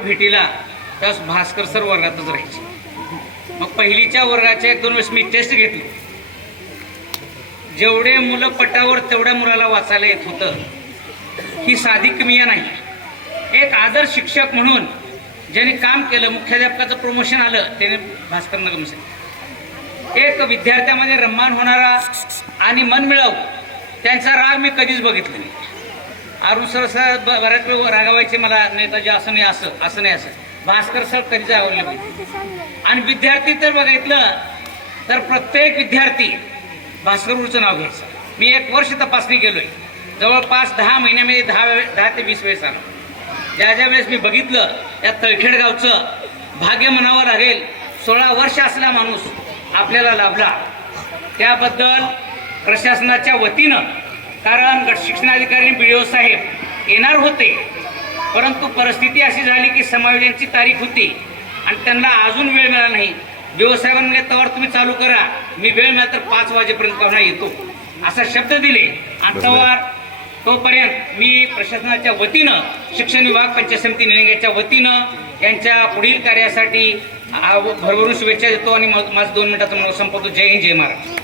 भेटीला त्यास भास्कर सर वर्गातच राहायचे. मग पहिलीच्या वर्गाच्या एक दोन वेळेस मी टेस्ट घेतली. जेवढे मुलं पटावर तेवढ्या मुलाला वाचायला येत होतं. ही साधी किमिया नाही. एक आदर्श शिक्षक म्हणून ज्याने काम केलं मुख्याध्यापकाचं प्रमोशन आलं त्याने भास्कर नगम एक विद्यार्थ्यामध्ये रम्मान होणारा आणि मन मिळव त्यांचा राग मी कधीच बघितला नाही. अरुसर सर सर ब- बऱ्याच वेळ रागावायचे मला नेताजी असं नाही असं असं नाही असं. भास्कर सर कधीच आवडले पाहिजे आणि विद्यार्थी तर बघितलं तर प्रत्येक विद्यार्थी भास्कर नाव घ्यायचं मी एक वर्ष तपासणी केलोय. जवळपास दहा महिन्यामध्ये दहा दहा ते वीस वेळेस आलो. ज्या ज्या वेळेस मी बघितलं त्या तळखेड गावचं भाग्य म्हणावं लागेल सोळा वर्ष असला माणूस आपल्याला लाभला. त्याबद्दल प्रशासनाच्या वतीनं कारण गट शिक्षणाधिकारी बी ओ साहेब येणार होते. परंतु परिस्थिती अशी झाली की समायोजनची तारीख होती आणि त्यांना अजून वेळ मिळाला नाही. बी ओ साहेबांनी म्हणले तवर तुम्ही चालू करा. मी वेळ मिळाला तर पाच वाजेपर्यंत पाहुणा येतो. असा शब्द दिले. आणि तवर तोपर्यंत मी प्रशासनाच्या वतीनं शिक्षण विभाग पंचायत समिती निलंग्याच्या वतीनं यांच्या पुढील कार्यासाठी भरभरून शुभेच्छा देतो आणि मग माझं दोन मिनिटाचं मला संपवतो. जय हिंद जय महाराज